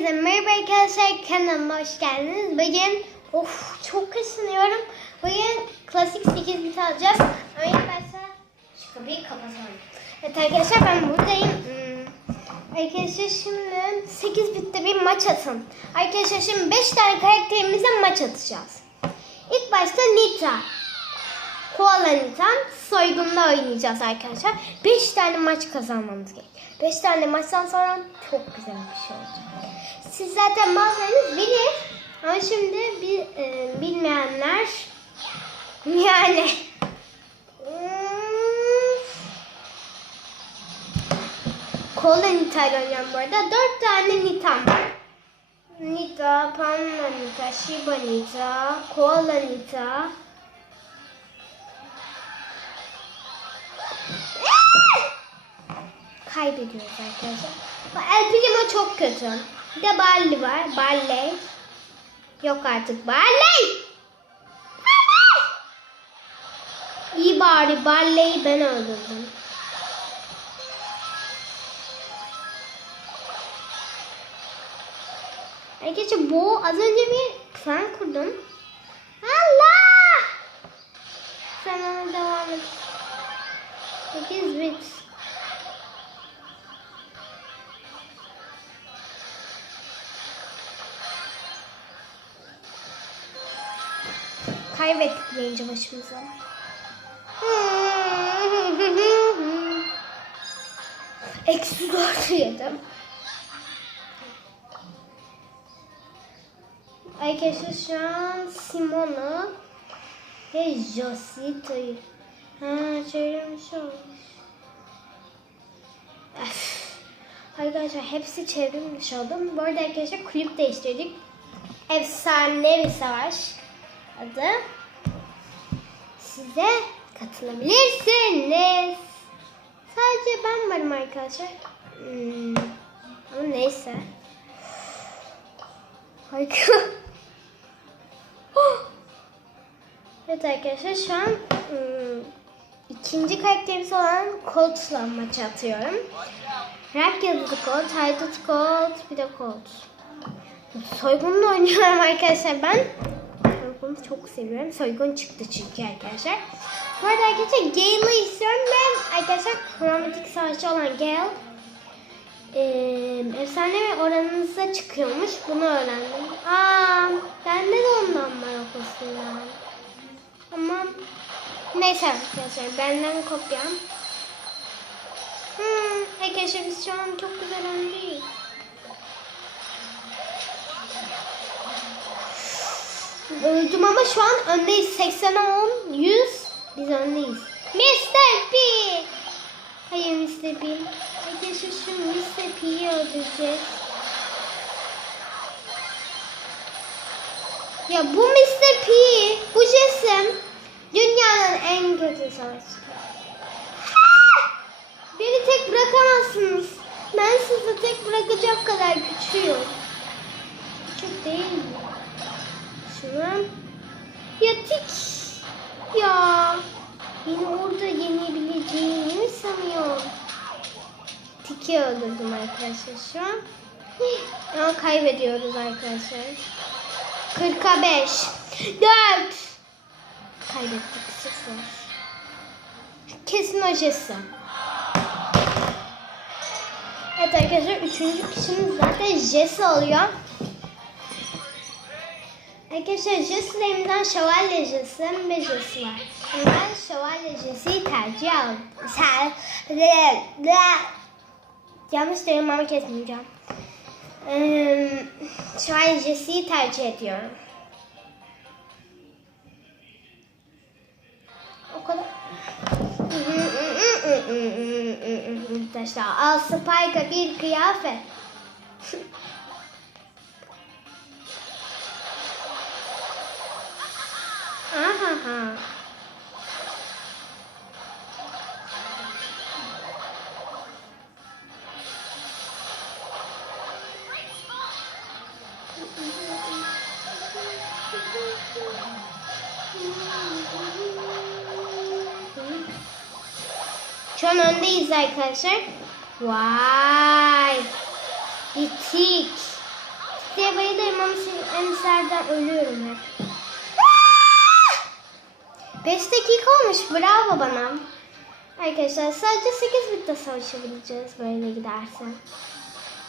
Herkese merhaba arkadaşlar kanalıma hoş geldiniz. Bugün of çok kaşınıyorum. Bugün klasik 8 bit alacağız. Ama ilk başta şu kapıyı kapatalım. Evet arkadaşlar ben buradayım. Hmm. Arkadaşlar şimdi 8 bitte bir maç atın. Arkadaşlar şimdi 5 tane karakterimizle maç atacağız. İlk başta Nita. Koala Nita'm soygunda oynayacağız arkadaşlar. 5 tane maç kazanmamız gerek. 5 tane maçtan sonra çok güzel bir şey olacak. Siz zaten bazılarınız bilir. Ama şimdi bir, e, bilmeyenler yani hmm, Koala Nita ile oynuyorum bu arada. 4 tane Nita'm var. Nita, Panda Nita, Shiba Nita, Koala Nita, kaybediyoruz arkadaşlar. Bu El Primo çok kötü. Bir de Barley var. Barley. Yok artık Barley. İyi bari Barley'i ben öldürdüm. Arkadaşlar bu az önce bir klan kurdum. Allah! Sen ona devam et. 8 bit. Kaybettik birinci başımıza. Eksi dört yedim. Arkadaşlar şu an Simona ve Josito'yu. Ha şey olmuş. Öf. Arkadaşlar hepsi çevrilmiş oldum. Bu arada arkadaşlar kulüp değiştirdik. Efsane bir savaş adı. Size katılabilirsiniz. Sadece ben varım arkadaşlar. Hmm. Ama neyse. Harika. evet arkadaşlar şu an hmm, ikinci karakterimiz olan Colt'la maç atıyorum. Rank yıldızı Colt, Haydut Colt, bir de Colt. Soygunla oynuyorum arkadaşlar ben. Soygun'u çok seviyorum. Soygun çıktı çünkü arkadaşlar. Bu arada arkadaşlar Gale'ı istiyorum. Ben arkadaşlar kromatik savaşçı olan Gale e, efsane ve oranınıza çıkıyormuş. Bunu öğrendim. Aa, bende de ondan var o kostümden. Ama neyse arkadaşlar benden kopyam. Hmm, arkadaşlar biz şu an çok güzel öndeyiz. Öldüm ama şu an öndeyiz. 80'e 10, 100. Biz öndeyiz. Mr. P. Hayır Mr. P. Arkadaşlar şu Mr. P'yi öldüreceğiz. Ya bu Mr. P, bu Jason dünyanın en kötü savaşçısı. Beni tek bırakamazsınız. Ben sizi tek bırakacak kadar güçlüyüm. Küçük değil mi? Şunu. Ya tik. Ya. Beni orada yenebileceğini mi sanıyor? Tiki öldürdüm arkadaşlar şu an. Ama kaybediyoruz arkadaşlar. 40'a 5. 4. Kaybettik 0. Kesin hocası. Evet arkadaşlar üçüncü kişimiz zaten Jesse oluyor. Arkadaşlar Jesse'lerimden şövalye Jesse ve Jesse var. Ama Ben şövalye Jesse'yi tercih aldım. Sen... Yanlış terimimi kesmeyeceğim. Ee, şövalye Jesse'yi tercih ediyorum. O kadar... Arkadaşlar al Spike'a bir kıyafet. Ahaha. Şu an öndeyiz arkadaşlar. Vay. Bitik. diye bayılıyorum ama emserden ölüyorum hep. 5 dakika olmuş. Bravo bana. Arkadaşlar sadece 8 bitte savaşabileceğiz böyle giderse.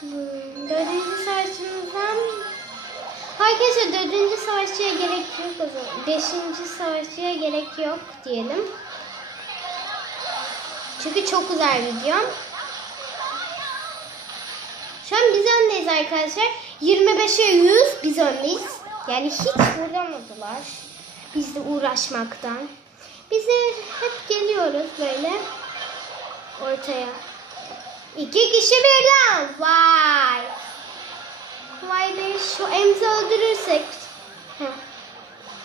Hmm, dördüncü savaşçımızdan Arkadaşlar dördüncü savaşçıya gerek yok o. Beşinci savaşçıya gerek yok diyelim. Çünkü çok güzel video. Şu an biz öndeyiz arkadaşlar. 25'e 100 biz öndeyiz. Yani hiç vuramadılar. Biz de uğraşmaktan. Biz de hep geliyoruz böyle ortaya. İki kişi birden. Vay. Vay be şu emzi öldürürsek.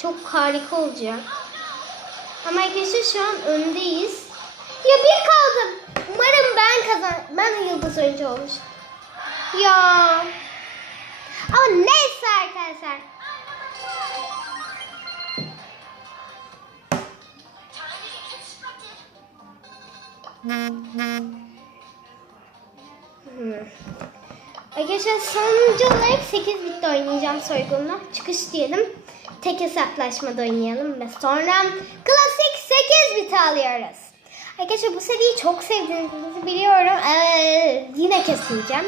Çok harika olacak. Ama arkadaşlar şu an öndeyiz. Ya bir kaldım. Umarım ben kazan. Ben yıldız oyuncu olmuş. Ya. Ama neyse arkadaşlar. Arkadaşlar sonuncu olarak 8 bitte oynayacağım soygunla. Çıkış diyelim. Tek hesaplaşmada oynayalım ve sonra klasik 8 bit alıyoruz. Arkadaşlar bu seriyi çok sevdiğinizi biliyorum. Ee, yine kesmeyeceğim.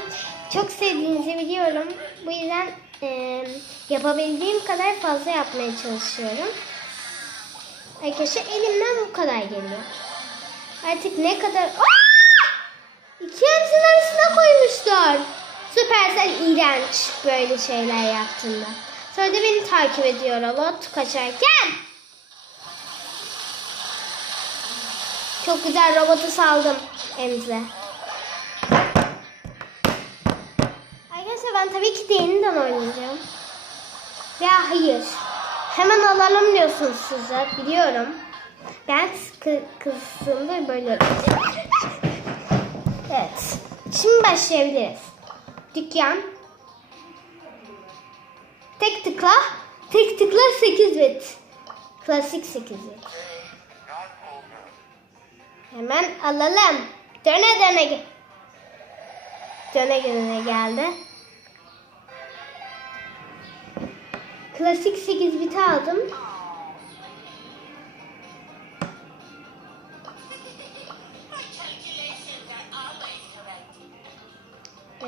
Çok sevdiğinizi biliyorum. Bu yüzden e, yapabildiğim kadar fazla yapmaya çalışıyorum. Arkadaşlar elimden bu kadar geliyor. Artık ne kadar... Aa! İki hepsinin arasına koymuşlar. Supercell iğrenç böyle şeyler yaptığında. Sonra da beni takip ediyor Alot kaçarken. Çok güzel robotu saldım Emze. Arkadaşlar ben tabii ki de yeniden oynayacağım. Ya hayır. Hemen alalım diyorsunuz size. Biliyorum. Ben kı kızdığımda böyle Evet. Şimdi başlayabiliriz. Dükkan. Tek tıkla. Tek tıkla 8 bit. Klasik 8 bit. Hemen alalım. Döne döne gel. Döne döne geldi. Klasik 8 bit aldım.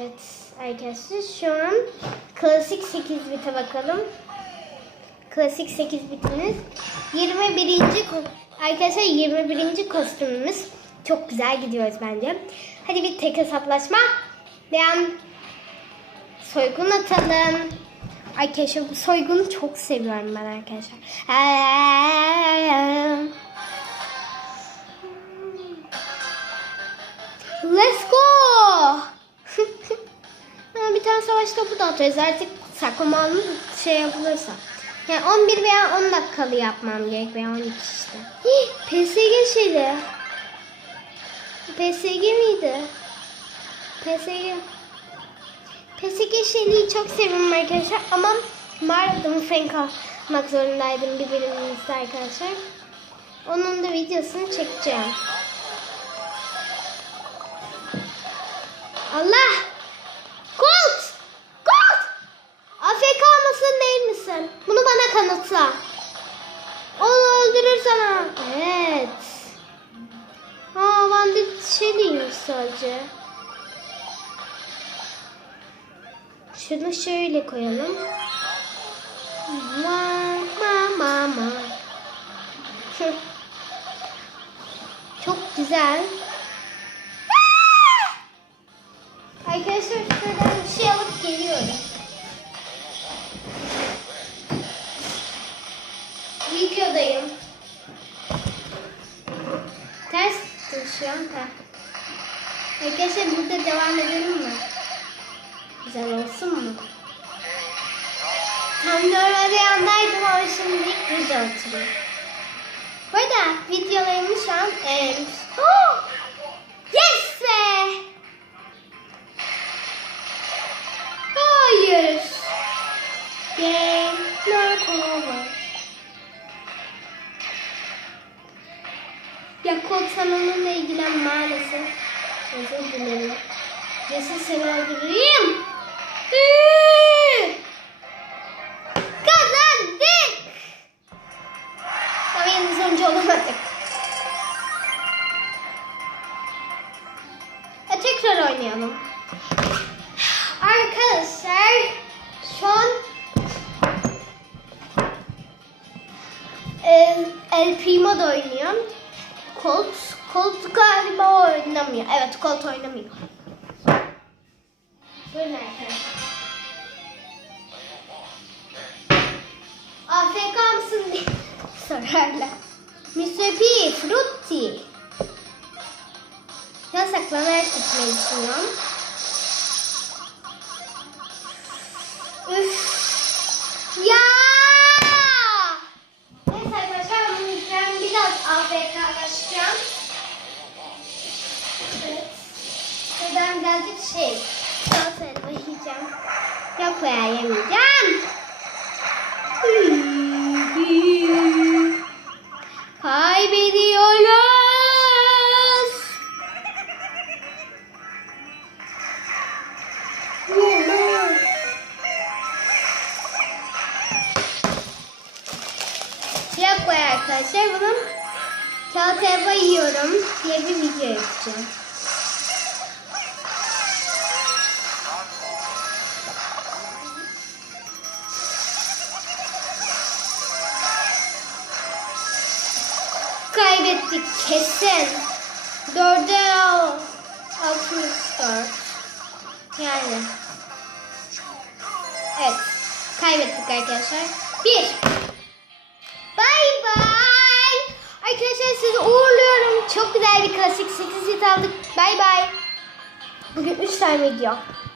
Evet arkadaşlar şu an klasik 8 bite bakalım. Klasik 8 bitiniz. 21. ko- arkadaşlar 21. kostümümüz. Çok güzel gidiyoruz bence. Hadi bir tek hesaplaşma. Ben soygun atalım. Arkadaşlar bu soygunu çok seviyorum ben arkadaşlar. Let's go. Ha, bir tane savaş topu da atıyoruz. Artık saklamanın şey yapılırsa. Yani 11 veya 10 dakikalı yapmam gerek veya 12 işte. Hii, PSG şeydi. PSG miydi? PSG. PSG şeyliği çok seviyorum arkadaşlar ama mağaradımı frank almak zorundaydım bir bölümümüzde arkadaşlar. Onun da videosunu çekeceğim. Allah! Colt! Colt! AFK mısın değil misin? Bunu bana kanıtla. Onu öldürür sana. Evet. Aa bandit şey değilmiş sadece. Şunu şöyle koyalım. Ma ma ma ma. Çok güzel. Ters an. Ha. Arkadaşlar burada devam edelim mi? Güzel olsun mu? Tam normalde yandaydım ama şimdi burada oturuyorum. Bu arada videolarımı şu an end. Oh! Ama sen onunla ilgilen maalesef. Özür dilerim. Cesim seni öldüreyim. Kazandık. Ama yalnız önce olamadık. Ha, tekrar oynayalım. Oynamıyor. Evet Colt oynamıyor. Buyurun arkadaşlar. AFK mısın diye sorarlar. Mr. P, Frutti. Ya saklanarak gitmeyi düşünüyorum. Üf. Ya! Neyse arkadaşlar ben biraz AFK'laşacağım. Birazcık şey, salata yiyeceğim. Yok ya yemeyeceğim. Kaybediyoruz. Yok be arkadaşlar bunun elma yiyorum diye bir video yapacağım. Kaybettik kesin. Dörde al. 64. Yani. Evet. Kaybettik arkadaşlar. Bir. Bay bay. Arkadaşlar sizi uğurluyorum. Çok güzel bir klasik 8 hit aldık. Bay bay. Bugün 3 tane video.